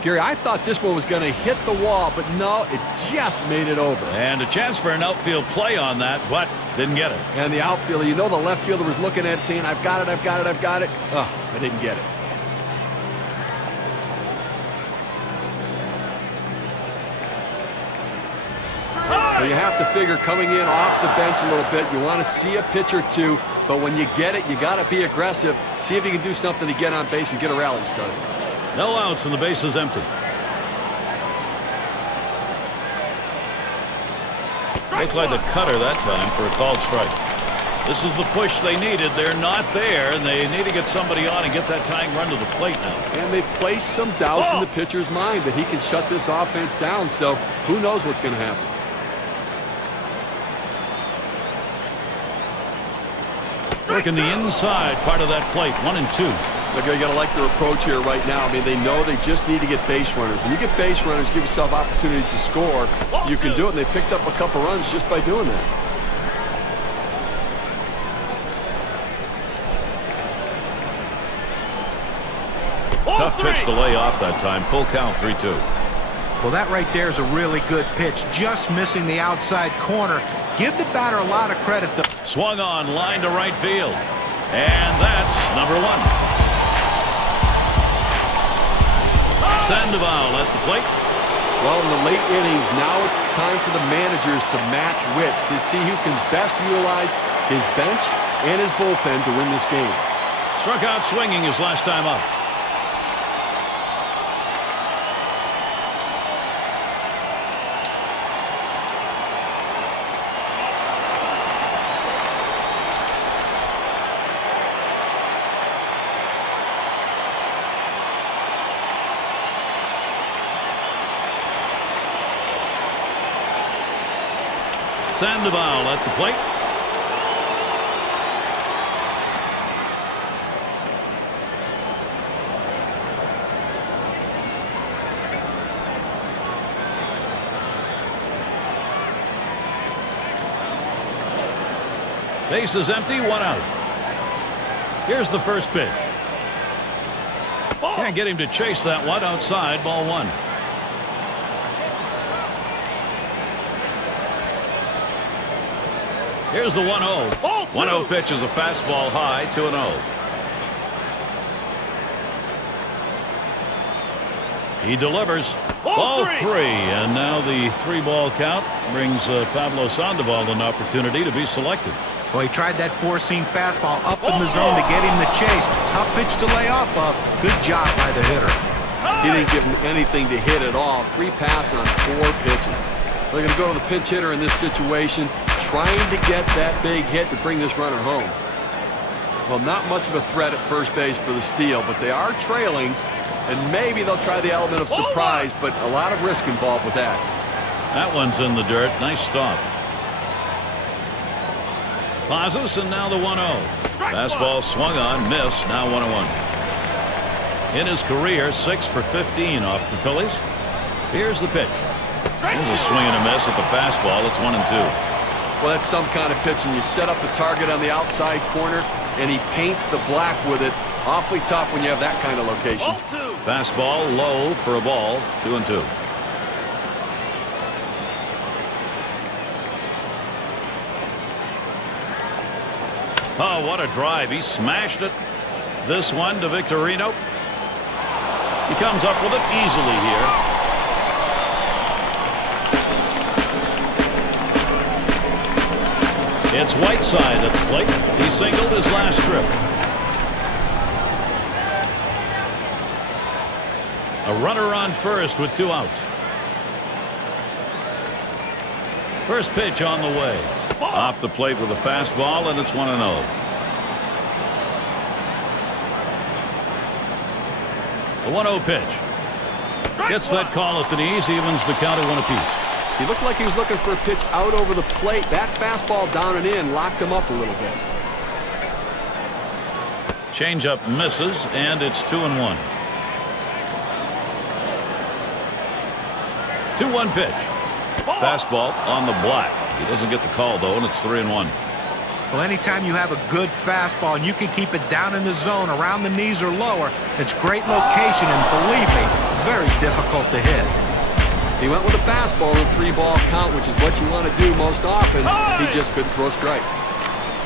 Gary, I thought this one was going to hit the wall, but no, it just made it over. And a chance for an outfield play on that, but didn't get it. And the outfielder, the left fielder was looking at it saying, I've got it, I've got it, I've got it. Oh, I didn't get it. Well, you have to figure coming in off the bench a little bit, you want to see a pitch or two, but when you get it, you got to be aggressive. See if you can do something to get on base and get a rally started. No outs and the base is empty. Looked like the cutter that time for a called strike. This is the push they needed. They're not there, and they need to get somebody on and get that tying run to the plate now. And they've placed some doubts in the pitcher's mind that he can shut this offense down, so who knows what's going to happen. Working the inside part of that plate. 1 and 2. Look, you got to like their approach here right now. I mean, they know they just need to get base runners. When you get base runners, give yourself opportunities to score. You can do it, and they picked up a couple runs just by doing that. Tough pitch to lay off that time. Full count, 3-2. Well, that right there is a really good pitch. Just missing the outside corner. Give the batter a lot of credit. Swung on, line to right field. And that's number 1. Sandoval at the plate. Well, in the late innings, now it's time for the managers to match wits to see who can best utilize his bench and his bullpen to win this game. Struck out swinging his last time up. Sandoval at the plate. Base is empty, 1 out. Here's the first pitch. Can't get him to chase that one. Outside, ball 1. Here's the 1-0. 1-0 pitch is a fastball high, 2-0. He delivers. Ball 3, and now the 3-ball count brings Pablo Sandoval an opportunity to be selected. Well, he tried that four-seam fastball up in the zone to get him the chase. Tough pitch to lay off of. Good job by the hitter. He didn't give him anything to hit at all. Free pass on 4 pitches. They're going to go to the pinch hitter in this situation, trying to get that big hit to bring this runner home. Well, not much of a threat at first base for the steal, but they are trailing, and maybe they'll try the element of surprise, but a lot of risk involved with that. That one's in the dirt. Nice stop. Pazos, and now the 1-0. Fastball swung on, missed, now 1-1. In his career, 6 for 15 off the Phillies. Here's the pitch. There's a swing and a miss at the fastball. It's 1-2. Well, that's some kind of pitching. You set up the target on the outside corner, and he paints the black with it. Awfully tough when you have that kind of location. Fastball low for a ball, 2-2. Oh, what a drive. He smashed it. This one to Victorino. He comes up with it easily here. It's Whiteside at the plate. He singled his last trip. A runner on first with 2 outs. First pitch on the way. Off the plate with a fastball, and it's 1-0. A 1-0 pitch. Gets that call at the knees, evens the count at 1 apiece. He looked like he was looking for a pitch out over the plate. That fastball down and in locked him up a little bit. Changeup misses, and it's 2-1. 2-1 pitch. Fastball on the black. He doesn't get the call, though, and it's 3-1. Well, anytime you have a good fastball and you can keep it down in the zone around the knees or lower, it's great location, and believe me, very difficult to hit. He went with a fastball in 3-ball count, which is what you want to do most often. He just couldn't throw a strike.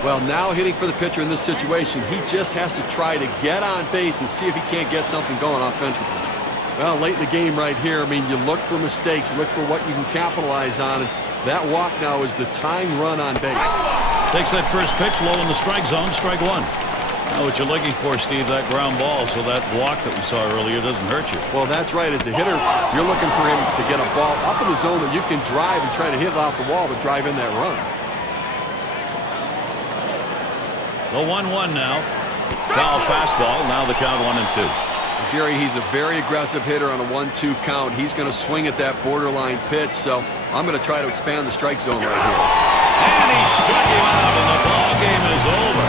Well, now hitting for the pitcher in this situation, he just has to try to get on base and see if he can't get something going offensively. Well, late in the game right here, I mean, you look for mistakes, you look for what you can capitalize on, and that walk now is the tying run on base. Takes that first pitch low in the strike zone, strike 1. Now what you're looking for, Steve, that ground ball, so that walk that we saw earlier doesn't hurt you. Well, that's right. As a hitter, you're looking for him to get a ball up in the zone that you can drive and try to hit it off the wall to drive in that run. The 1-1 now. Foul fastball, now the count 1-2. Gary, he's a very aggressive hitter on a 1-2 count. He's going to swing at that borderline pitch, so I'm going to try to expand the strike zone right here. And he struck him out, and the ball game is over.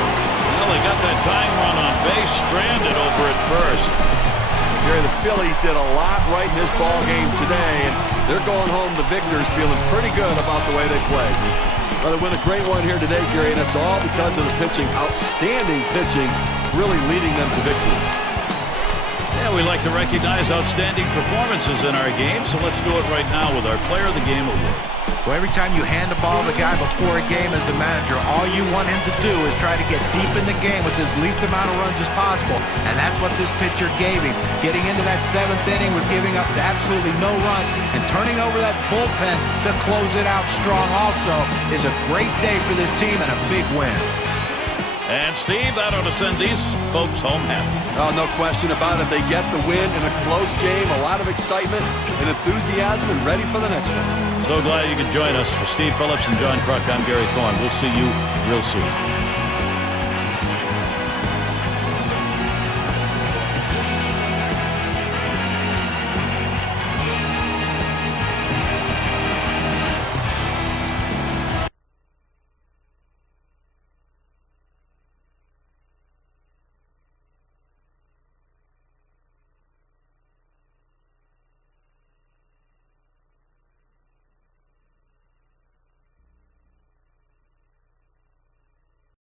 Well, they got that tying run on base, stranded over at first. Gary, the Phillies did a lot right in this ball game today, and they're going home the victors feeling pretty good about the way they played. Well, they win a great one here today, Gary, and it's all because of the pitching. Outstanding pitching, really leading them to victory. Yeah, we like to recognize outstanding performances in our game, so let's do it right now with our Player of the Game award. Well, every time you hand the ball to the guy before a game as the manager, all you want him to do is try to get deep in the game with as least amount of runs as possible. And that's what this pitcher gave him. Getting into that 7th inning with giving up absolutely no runs and turning over that bullpen to close it out strong also is a great day for this team and a big win. And, Steve, that ought to send these folks home happy. Oh, no question about it. They get the win in a close game, a lot of excitement and enthusiasm, and ready for the next one. So glad you could join us. For Steve Phillips and John Kruk, I'm Gary Cohen. We'll see you real soon.